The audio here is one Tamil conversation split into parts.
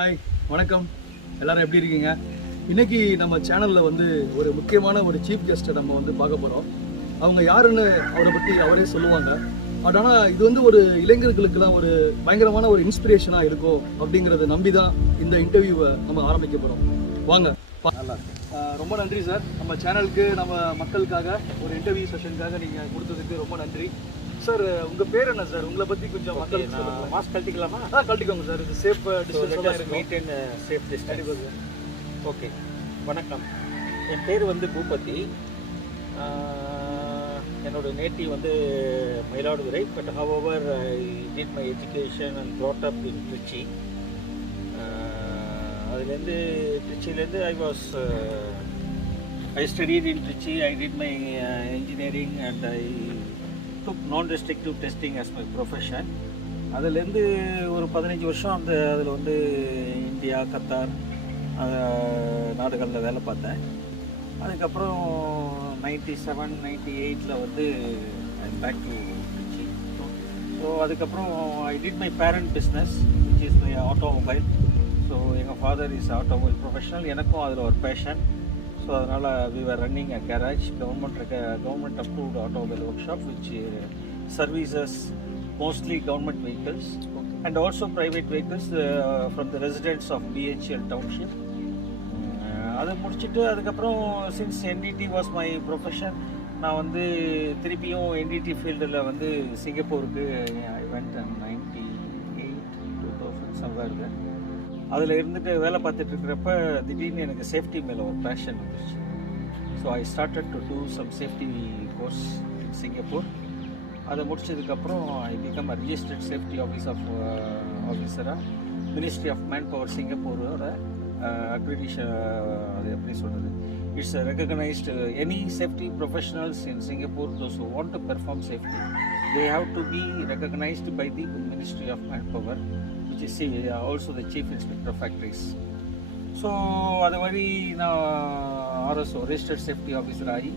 ஹாய், வணக்கம். எல்லாரும் எப்படி இருக்கீங்க? இன்னைக்கு நம்ம சேனலில் வந்து ஒரு முக்கியமான ஒரு சீஃப் கெஸ்ட்டை நம்ம வந்து பார்க்க போகிறோம். அவங்க யாருன்னு அவரை பற்றி அவரே சொல்லுவாங்க. பட் ஆனால் இது வந்து ஒரு இளைஞர்களுக்கெல்லாம் ஒரு பயங்கரமான ஒரு இன்ஸ்பிரேஷனாக இருக்கும் அப்படிங்கிறத நம்பி தான் இந்த இன்டர்வியூவை நம்ம ஆரம்பிக்க போகிறோம். வாங்க. நல்லா இருக்கு. ரொம்ப நன்றி சார். நம்ம சேனலுக்கு நம்ம மக்களுக்காக ஒரு இன்டர்வியூ செஷனுக்காக நீங்கள் கொடுத்ததுக்கு ரொம்ப நன்றி சார். உங்கள் பேர் என்ன சார்? உங்களை பற்றி கொஞ்சம் மக்களுக்கு சொல்லுங்கள். மாஸ்க் கழட்டிக்கலாமா? கழட்டிக்கோங்க சார். இது safe distance maintain safe distance. கண்டிப்பாக. ஓகே, வணக்கம். என் பேர் வந்து பூபதி. என்னோட நேட்டிவ் வந்து Mayiladuthurai. But however I did my education and brought up in Tiruchi. அதுலேருந்து திருச்சியிலேருந்து I studied in Trichy. I did my engineering and I took non-restrictive testing as my profession. அதுலேருந்து ஒரு 15 வருஷம் அதில் வந்து இந்தியா, கத்தார் நாடுகளில் வேலை பார்த்தேன். அதுக்கப்புறம் 97, 98 வந்து I'm back to Tiruchi. So அதுக்கப்புறம் I did my parent business which is my automobile. So எங்கள் ஃபாதர் இஸ் ஆட்டோமொபைல் ப்ரொஃபஷனல். எனக்கும் அதில் ஒரு பேஷன். ஸோ அதனால் we were running a garage, government approved automobile workshop which services mostly government vehicles and also private vehicles from the residents of BHL township. அதை முடிச்சுட்டு அதுக்கப்புறம் since NDT was my profession, நான் வந்து திருப்பியும் NDT ஃபீல்டில் வந்து சிங்கப்பூருக்கு ஐ வென்ட் 98, 2000 சம்வேர். அதில் இருந்துட்டு வேலை பார்த்துட்டு இருக்கிறப்ப திடீர்னு எனக்கு சேஃப்டி மேலே ஒரு பேஷன் வந்துருச்சு. So I started to do some safety course in Singapore. அதை முடிச்சதுக்கப்புறம் I become a registered safety ஆஃபீஸராக மினிஸ்ட்ரி ஆஃப் மேன் பவர் சிங்கப்பூரோட அக்ரிடிஷன். அது எப்படி சொல்கிறது, it's recognised any safety professionals in Singapore, those who want to perform safety, they have to be recognized by the Ministry of Manpower, which is also the Chief Inspector of Factories. So அது மாதிரி நான் RSO registered safety officer ஆகி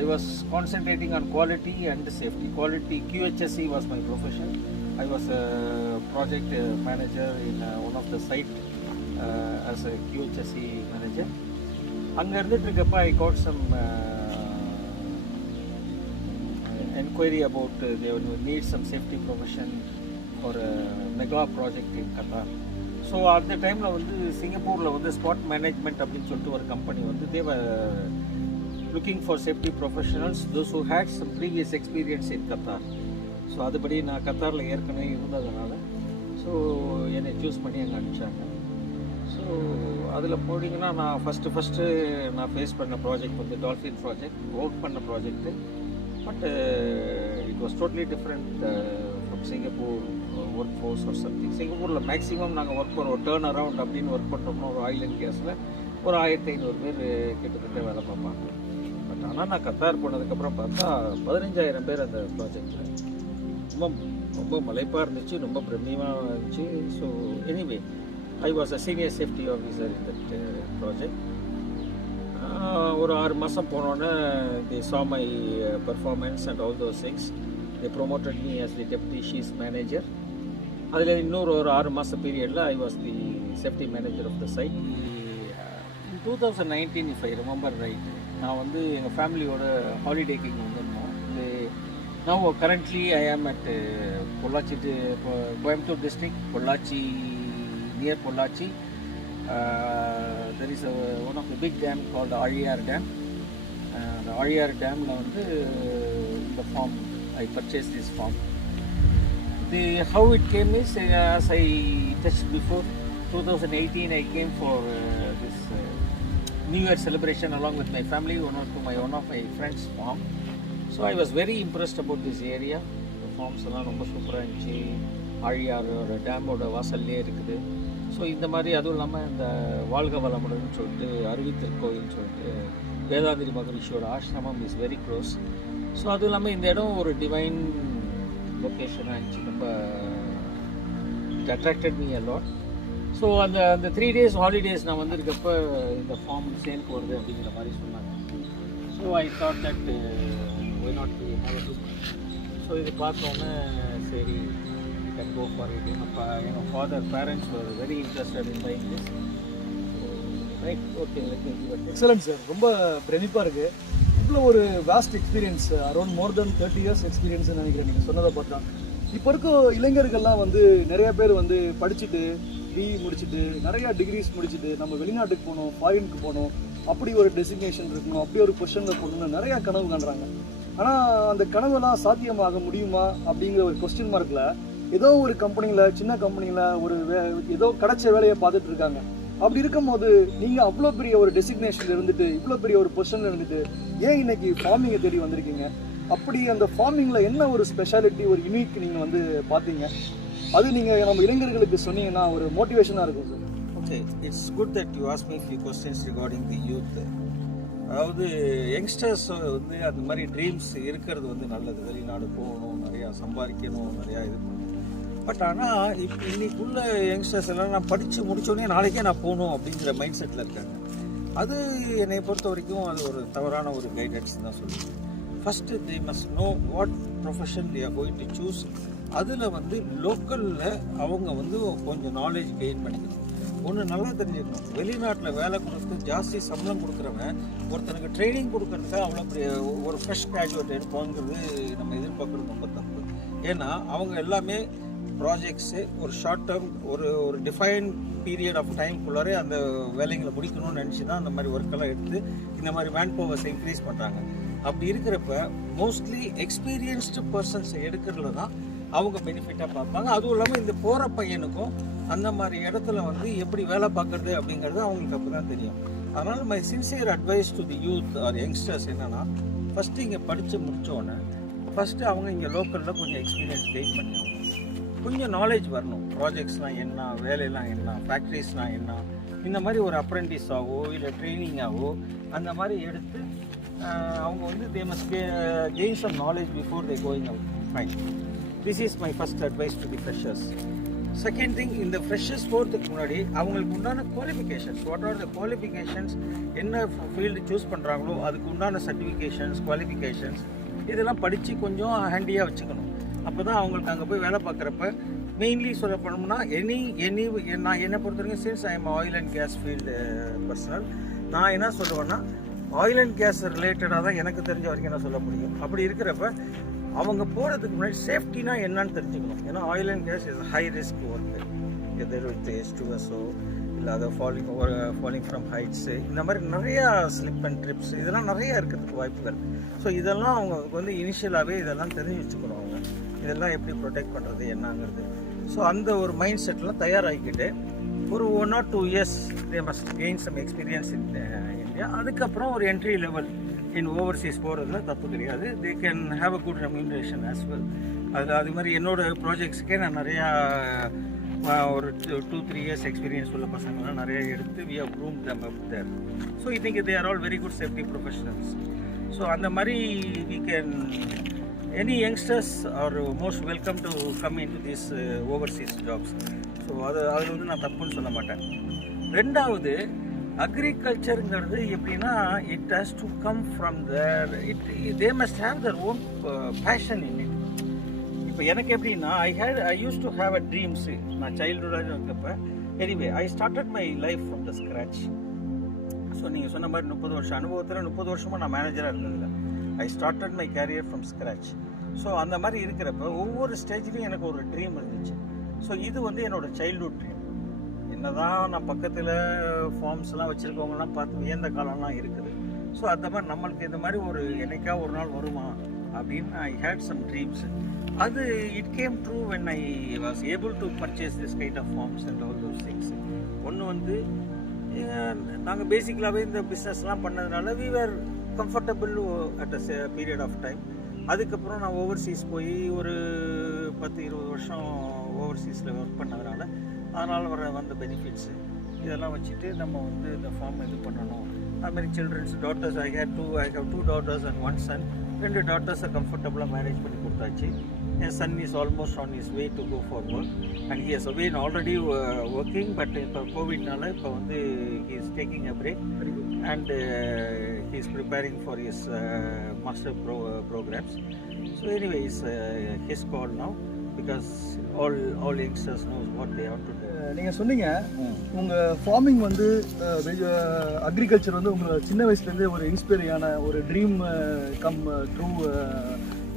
I was concentrating on quality and safety. Quality QHSE was my profession. I was a project manager in one of the site as a QHSE manager. அங்கே இருந்துட்டு இருக்கப்ப I got some enquiry about they would need some safety profession for a mega project in Qatar. So at the time வந்து சிங்கப்பூரில் வந்து ஸ்பாட் மேனேஜ்மெண்ட் அப்படின்னு சொல்லிட்டு ஒரு கம்பெனி வந்து they were looking for safety professionals, those who had some previous experience in Qatar. So அதுபடி நான் கத்தாரில் ஏற்கனவே இருந்ததுனால ஸோ என்னை சூஸ் பண்ணி அங்கே அனுப்பிச்சாங்க. ஸோ அதில் போனீங்கன்னா நான் ஃபஸ்ட்டு நான் ஃபேஸ் பண்ண ப்ராஜெக்ட் வந்து டால்ஃபின் ப்ராஜெக்ட், ஒர்க் பண்ண project. But it was totally different from Singapore work fours or something. சிங்கப்பூரில் மேக்ஸிமம் நாங்கள் ஒர்க் பண்ணுறோம் டேர்ன் அரவுண்ட் அப்படின்னு ஒர்க் பண்ணுறோம்னா ஒரு ஆயில் அண்ட் கேஸில் ஒரு 1500 பேர் கிட்டத்தட்ட வேலை பார்ப்பாங்க. பட் ஆனால் நான் கத்தார் போனதுக்கப்புறம் பார்த்தா 15000 பேர் அந்த ப்ராஜெக்டில். ரொம்ப மலைப்பாக இருந்துச்சு, ரொம்ப பிரமியமாக இருந்துச்சு. So anyway I was a senior safety officer in that project. ஒரு 6 மாதம் போனோன்னே they saw my performance and all those things. They promoted me as the deputy chief manager. அதில் இன்னொரு ஒரு 6 மாத பீரியடில் I was the safety manager of the site. In 2019 if I remember right, நான் வந்து எங்கள் ஃபேமிலியோட ஹாலிடேக்கு இங்கே வந்திருந்தோம். Now currently I am at Pollachi, Coimbatore district, Pollachi, near Pollachi. There is one of the big dam called Ariyar Dam. The Ariyar Dam வந்து இந்த farm, I purchased this farm. How it came is, as I touched before, 2018 I came for this New Year celebration along with my family one of my friends' farm. So I was very impressed about this area. The farms எல்லாம் ரொம்ப சூப்பராக இருந்துச்சு. ஆழியாரோட டேமோட வாசல்லே இருக்குது. ஸோ இந்த மாதிரி அதுவும் இல்லாமல் இந்த வாழ்க வளமுடன் சொல்லிட்டு அறிவித்திருக்கோயில்னு சொல்லிட்டு வேதாந்திரி மகரிஷியோட ஆசிரமம் இஸ் வெரி க்ளோஸ். ஸோ அதுவும் இல்லாமல் இந்த இடம் ஒரு டிவைன் லொக்கேஷனாக இருந்துச்சு. ரொம்ப it attracted me a lot. So அந்த 3 days ஹாலிடேஸ் நான் வந்திருக்கப்போ இந்த ஃபார்ம் சேலுக்கு வருது அப்படிங்கிற மாதிரி சொன்னாங்க. So I thought that why not to have a look. So இது பார்த்தோன்னே சரி can go for it. Parents were very interested in buying this. Right, okay, let me give it. Excellent sir, ரொம்ப பிரமிப்பாக இருக்குது. இவ்வளோ ஒரு வாஸ்ட் எக்ஸ்பீரியன்ஸ், அரௌண்ட் மோர் தென் 30 years எக்ஸ்பீரியன்ஸ்னு நினைக்கிறேன் நீங்கள் சொன்னதை பார்த்தா. இப்போ இருக்க இளைஞர்கள்லாம் வந்து நிறைய பேர் வந்து படிச்சுட்டு பிஇ முடிச்சுட்டு நிறையா டிகிரிஸ் முடிச்சுட்டு நம்ம வெளிநாட்டுக்கு போகணும், ஃபாரினுக்கு போகணும், அப்படி ஒரு டெசிக்னேஷன் இருக்கணும், அப்படி ஒரு பொசிஷனில் போகணும்னு நிறையா கனவு காண்றாங்க. ஆனால் அந்த கனவெல்லாம் சாத்தியமாக முடியுமா அப்படிங்கிற ஒரு கொஸ்டின் மார்க்கில் ஏதோ ஒரு கம்பெனியில், சின்ன கம்பெனியில் ஒரு ஏதோ கிடைச்ச வேலையை பார்த்துட்டு இருக்காங்க. அப்படி இருக்கும்போது நீங்கள் அவ்வளோ பெரிய ஒரு டெசிக்னேஷனில் இருந்துட்டு, இவ்வளோ பெரிய ஒரு பொசிஷனில் இருந்துட்டு ஏன் இன்னைக்கு ஃபார்மிங்கை தேடி வந்திருக்கீங்க? அப்படி அந்த ஃபார்மிங்கில் என்ன ஒரு ஸ்பெஷாலிட்டி, ஒரு யூனிக் நீங்கள் வந்து பார்த்தீங்க? அது நீங்கள் நம்ம இளைஞர்களுக்கு சொன்னீங்கன்னா ஒரு மோட்டிவேஷனாக இருக்கும் sir. Okay, it's good that you asked me few questions regarding the youth. அதாவது யங்ஸ்டர்ஸ் வந்து அந்த மாதிரி ட்ரீம்ஸ் இருக்கிறது வந்து நல்லது. வெளிநாடு போகணும், நிறையா சம்பாதிக்கணும், நிறையா இது பண்ணணும். பட் ஆனால் இப்போ இன்னைக்குள்ள யங்ஸ்டர்ஸ் எல்லாம் நான் படித்து முடித்தோடனே நாளைக்கே நான் போகணும் அப்படிங்கிற மைண்ட் செட்டில் இருக்காங்க. அது என்னை பொறுத்த வரைக்கும் அது ஒரு தவறான ஒரு கைடன்ஸ் தான் சொல்லுவேன். First they must know what profession they are going to choose. அதில் வந்து லோக்கலில் அவங்க வந்து கொஞ்சம் நாலேஜ் கெயின் பண்ணிக்கணும். ஒன்று நல்லா தெரிஞ்சுக்கணும், வெளிநாட்டில் வேலை கொடுத்து ஜாஸ்தி சம்பளம் கொடுக்குறவன் ஒருத்தனுக்கு ட்ரைனிங் கொடுக்கறதுக்கு அவ்வளோ ஒரு ஃப்ரெஷ் கிராஜுவேட் எடுப்பாங்கிறது நம்ம எதிர்பார்க்குறது ரொம்ப தப்பு. ஏன்னா அவங்க எல்லாமே ப்ராஜெக்ட்ஸு ஒரு ஷார்ட் டேர்ம் ஒரு டிஃபைன் பீரியட் ஆஃப் டைம்குள்ளாரே அந்த வேலைங்களை முடிக்கணும்னு நினச்சி தான் அந்த மாதிரி ஒர்க்கெல்லாம் எடுத்து இந்த மாதிரி மேன் பவர்ஸை இன்க்ரீஸ் பண்ணுறாங்க. அப்படி இருக்கிறப்ப மோஸ்ட்லி எக்ஸ்பீரியன்ஸ்டு பர்சன்ஸ் எடுக்கிறதுல தான் அவங்க பெனிஃபிட்டாக பார்ப்பாங்க. அதுவும் இல்லாமல் இந்த போகிற பையனுக்கும் அந்த மாதிரி இடத்துல வந்து எப்படி வேலை பார்க்குறது அப்படிங்கிறது அவங்களுக்கு அப்போ தான் தெரியும். அதனால் my sincere advice to the youth or youngsters என்னென்னா, ஃபஸ்ட்டு இங்கே படித்து முடித்தோடனே ஃபஸ்ட்டு அவங்க இங்கே லோக்கலில் கொஞ்சம் எக்ஸ்பீரியன்ஸ் கெயின் பண்ணி ஆகணும். கொஞ்சம் நாலேஜ் வரணும். ப்ராஜெக்ட்ஸ்லாம் என்ன, வேலையெல்லாம் என்ன, ஃபேக்ட்ரிஸ்லாம் என்ன, இந்த மாதிரி ஒரு அப்ரெண்டிஸாகவோ இல்லை ட்ரைனிங்காகவோ அந்த மாதிரி எடுத்து அவங்க வந்து they must gain some knowledge before they going out. Fine, this is my first advice to the freshers. Second thing, இந்த ஃப்ரெஷர்ஸ் போகிறதுக்கு முன்னாடி அவங்களுக்கு உண்டான qualifications, what are the qualifications, என்ன ஃபீல்டு சூஸ் பண்ணுறாங்களோ அதுக்கு உண்டான சர்டிஃபிகேஷன்ஸ், குவாலிஃபிகேஷன்ஸ் இதெல்லாம் படித்து கொஞ்சம் ஹேண்டியாக வச்சுக்கணும். அப்போ தான் அவங்களுக்கு அங்கே போய் வேலை பார்க்குறப்ப மெயின்லி சொல்ல போனோம்னா நான் என்னை பொறுத்த வரைக்கும் since I am oil and gas field personnel, நான் என்ன சொல்லுவேன்னா ஆயில் அண்ட் கேஸ் ரிலேட்டடாக தான் எனக்கு தெரிஞ்ச வரைக்கும் என்ன சொல்ல முடியும். அப்படி இருக்கிறப்ப அவங்க போகிறதுக்கு முன்னாடி சேஃப்டினா என்னன்னு தெரிஞ்சுக்கணும். ஏன்னா oil and gas is high risk work. Either with H2SO இல்லை அதை ஃபாலிங் ஃப்ரம் ஹைட்ஸு, இந்த மாதிரி நிறையா ஸ்லிப் அண்ட் ட்ரிப்ஸ் இதெல்லாம் நிறையா இருக்கிறதுக்கு வாய்ப்புகள். ஸோ இதெல்லாம் அவங்க வந்து இனிஷியலாகவே இதெல்லாம் தெரிஞ்சு வச்சுக்கணும். அவங்க இதெல்லாம் எப்படி ப்ரொடெக்ட் பண்ணுறது என்னங்கிறது. ஸோ அந்த ஒரு மைண்ட் செட்லாம் தயாராகிக்கிட்டு ஒரு 1 or 2 years they must gain some experience in India. அதுக்கப்புறம் ஒரு என்ட்ரி லெவல் இன் ஓவர்சீஸ் போகிறதுல தப்பு கிடையாது. They can have a good remuneration as well. அது மாதிரி என்னோடய ப்ராஜெக்ட்ஸுக்கே நான் நிறையா ஒரு 2-3 years எக்ஸ்பீரியன்ஸ் உள்ள பசங்கள்லாம் நிறைய எடுத்து we have groomed them up there. So I think they are all very good safety professionals. So அந்த மாதிரி we can any youngsters are most welcome to come into these overseas jobs. So அதில் வந்து நான் தப்புன்னு சொல்ல மாட்டேன். ரெண்டாவது, அக்ரிகல்ச்சருங்கிறது எப்படின்னா it has to come from there, they must have their own passion in it. இப்போ எனக்கு எப்படின்னா I use to have a dreams. நான் சைல்டுஹுட்டாக இருக்கப்போ anyway I started my life from the scratch. So நீங்கள் சொன்ன மாதிரி 30 வருஷம் அனுபவத்தில் 30 வருஷமாக நான் மேனேஜராக இருந்ததில்ல. I started my career from scratch. So அந்த மாதிரி இருக்கிறப்ப ஒவ்வொரு ஸ்டேஜ்லேயும் எனக்கு ஒரு ட்ரீம் இருந்துச்சு. ஸோ இது வந்து என்னோடய சைல்ட்ஹுட் ட்ரீம். என்னதான் நான் பக்கத்தில் ஃபார்ம்ஸ்லாம் வச்சுருக்கவங்கலாம் பார்த்து வியந்த காலம்லாம் இருக்குது. ஸோ அந்த மாதிரி நம்மளுக்கு இந்த மாதிரி ஒரு என்னைக்கா ஒரு நாள் வருமா அப்படின்னு ஐ ஹேட் சம் ட்ரீம்ஸ். அது it came true when I was able to purchase this kind of farms and all those things. ஒன்று வந்து நாங்கள் பேசிக்கலாகவே இந்த பிஸ்னஸ்லாம் பண்ணதுனால we were comfortable at a period of time. அதுக்கப்புறம் நான் ஓவர்சீஸ் போய் ஒரு 10-20 வருஷம் ஓவர்சீஸில் ஒர்க் பண்ணதுனால அதனால் வந்த பெனிஃபிட்ஸு இதெல்லாம் வச்சுட்டு நம்ம வந்து இந்த ஃபார்ம் இது பண்ணணும். அதுமாதிரி children's daughters I have 2 daughters and 1 son. 2 daughters கம்ஃபர்டபுளாக மேரேஜ் பண்ணி கொடுத்தாச்சு. என் son is almost on is way to go for work and he has again already working. But இப்போ கோவிட்னால இப்போ வந்து he is taking a break and he is preparing for his master programs. So anyway, it's his call now. Because all youngsters knows what they have to do. நீங்கள் சொன்னீங்க உங்கள் ஃபார்மிங் வந்து அக்ரிகல்ச்சர் வந்து உங்களை சின்ன வயசுலேருந்தே ஒரு இன்ஸ்பைரியான ஒரு ட்ரீம் கம் ட்ரூ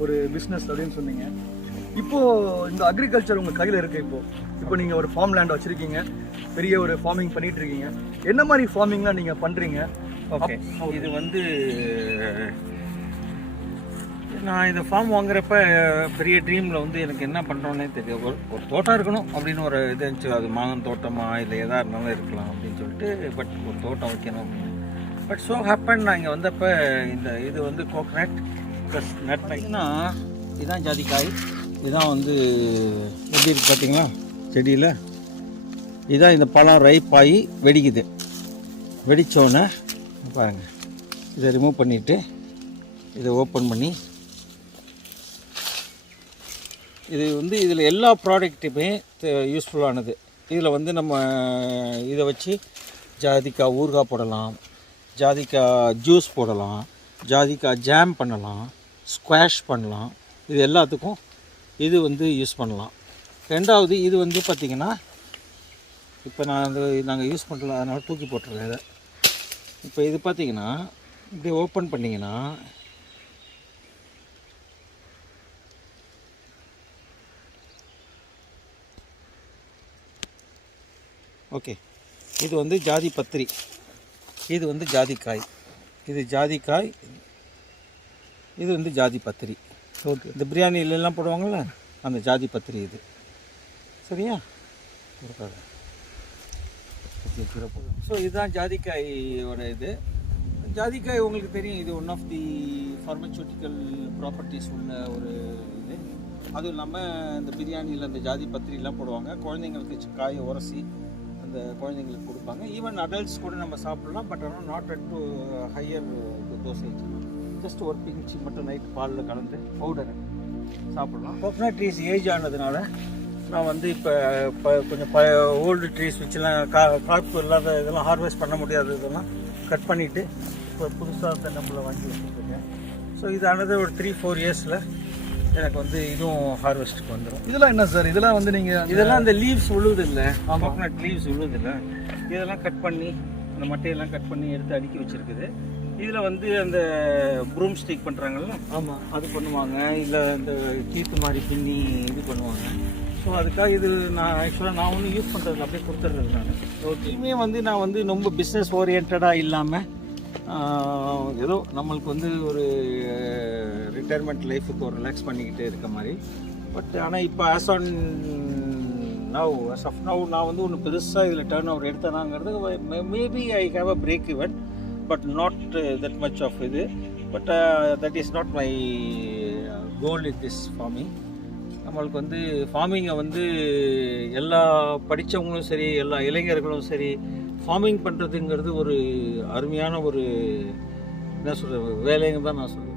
ஒரு பிஸ்னஸ் அப்படின்னு சொன்னீங்க. இப்போது இந்த அக்ரிகல்ச்சர் உங்கள் கையில் இருக்குது. இப்போ நீங்கள் ஒரு ஃபார்ம் லேண்ட் வச்சுருக்கீங்க, பெரிய ஒரு ஃபார்மிங் பண்ணிகிட்டு இருக்கீங்க. என்ன மாதிரி ஃபார்மிங்லாம் நீங்கள் பண்ணுறீங்க? ஓகே, இது வந்து நான் இந்த ஃபார்ம் வாங்குறப்ப பெரிய ட்ரீமில் வந்து எனக்கு என்ன பண்ணுறோன்னே தெரியும். ஒரு தோட்டம் இருக்கணும் அப்படின்னு ஒரு இது இருந்துச்சு. அது மாங்கன் தோட்டமா இல்லை எதாக இருந்தாலும் இருக்கலாம் அப்படின்னு சொல்லிட்டு, பட் ஒரு தோட்டம் வைக்கணும் அப்படின்னு. பட் ஸோ ஹேப்பன் நான் இங்கே வந்தப்போ இது வந்து கோகனட் ப்ளஸ் நட் பார்த்தீங்கன்னா இதுதான் ஜாதிக்காய். இதுதான் வந்து எப்படி இருக்கு பார்த்தீங்களா செடியில். இதுதான் இந்த பழம் ரைப் ஆகி வெடிக்குது. வெடித்தோடனே பாருங்கள், இதை ரிமூவ் பண்ணிவிட்டு இதை ஓப்பன் பண்ணி இது வந்து இதில் எல்லா ப்ராடக்ட்டுமே யூஸ்ஃபுல்லானது. இதில் வந்து நம்ம இதை வச்சு ஜாதிக்காய் ஊறுகாய் போடலாம், ஜாதிக்காய் ஜூஸ் போடலாம், ஜாதிக்காய் ஜாம் பண்ணலாம், ஸ்குவாஷ் பண்ணலாம். இது எல்லாத்துக்கும் இது வந்து யூஸ் பண்ணலாம். ரெண்டாவது இது வந்து பார்த்திங்கன்னா இப்போ நாங்கள் யூஸ் பண்ணல, அதனால் தூக்கி போட்டுருக்கேன் இதை. இப்போ இது பார்த்திங்கன்னா இப்படி ஓப்பன் பண்ணிங்கன்னா ஓகே, இது வந்து ஜாதி பத்திரி, இது வந்து ஜாதிக்காய், இது ஜாதிக்காய், இது வந்து ஜாதி பத்திரி. ஓகே, இந்த பிரியாணிலெல்லாம் போடுவாங்கள்ல அந்த ஜாதி பத்திரி இது. சரியா? ஸோ இதுதான் ஜாதிக்காயோட இது. ஜாதிக்காய் உங்களுக்கு தெரியும், இது one of the pharmaceutical properties உள்ள ஒரு இது. அதுவும் இல்லாமல் இந்த பிரியாணியில் அந்த ஜாதி பத்திரிலாம் போடுவாங்க. குழந்தைங்களுக்கு காயை உரசி அந்த குழந்தைங்களுக்கு கொடுப்பாங்க. ஈவன் அடல்ட்ஸ் கூட நம்ம சாப்பிடலாம். பட் ஆனால் not at to higher dosage. Just ஒரு பிஞ்சி மட்டும் நைட் பாலில் கலந்து பவுடரை சாப்பிடலாம். கோகனட் ட்ரீஸ் ஏஜ் ஆனதுனால நான் வந்து இப்போ கொஞ்சம் ஓல்டு ட்ரீஸ் வச்சுலாம் காப்பு இல்லாத இதெல்லாம் ஹார்வெஸ்ட் பண்ண முடியாது, இதெல்லாம் கட் பண்ணிவிட்டு இப்போ புதுசாக நம்மளை வாங்கி வச்சுருக்கேன். ஸோ இது ஆனது ஒரு 3-4 இயர்ஸில் எனக்கு வந்து இதுவும் ஹார்வெஸ்ட்டுக்கு வந்துடும். இதெல்லாம் என்ன சார்? இதெல்லாம் வந்து நீங்கள் இதெல்லாம் அந்த லீவ்ஸ் உழுவுது இல்லை, கோகனட் லீவ்ஸ் உழுவுது இல்லை, இதெல்லாம் கட் பண்ணி அந்த மட்டையெல்லாம் கட் பண்ணி எடுத்து அடுக்கி வச்சுருக்குது. இதில் வந்து அந்த ப்ரூம் ஸ்டிக் பண்ணுறாங்கல்ல, ஆமாம், அது பண்ணுவாங்க. இல்லை இந்த கீத்து மாதிரி பின்னி இது பண்ணுவாங்க. ஸோ அதுக்காக இது நான் ஆக்சுவலாக நான் ஒன்றும் யூஸ் பண்ணுறது அப்படியே கொடுத்துட்றது நான். ஓகேயுமே வந்து நான் வந்து ரொம்ப பிஸ்னஸ் ஓரியன்டாக இல்லாமல் ஏதோ நம்மளுக்கு வந்து ஒரு ரிட்டையர்மெண்ட் லைஃபுக்கு ஒரு ரிலாக்ஸ் பண்ணிக்கிட்டே இருக்க மாதிரி. பட் ஆனால் இப்போ ஆஸ் ஆஃப் நவ் நான் வந்து ஒன்று பெருசாக இதில் டர்ன் ஓவர் எடுத்தேனாங்கிறது maybe I have a break even, but not that much of இது. But that is not my goal in this farming. நம்மளுக்கு வந்து ஃபார்மிங்கை வந்து எல்லா படித்தவங்களும் சரி, எல்லா இளைஞர்களும் சரி, ஃபார்மிங் பண்ணுறதுங்கிறது ஒரு அருமையான ஒரு என்ன சொல்கிறது வேலைங்க தான் நான் சொல்லுவேன்.